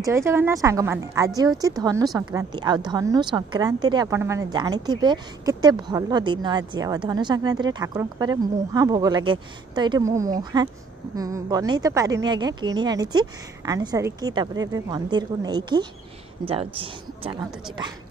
जय जगन्नाथ सांग मैंने आज हूँ धनु संक्रांति आ धनु संक्रांति आपण मैंने जानी केते भल दिन आज आ धनु संक्रांति ठाकुर मुहा भोग लगे तो ये मुहा बन तो पारिनी आज्ञा किणी आनी सारिकी मंदिर को लेकिन जाऊँ चलतु जा।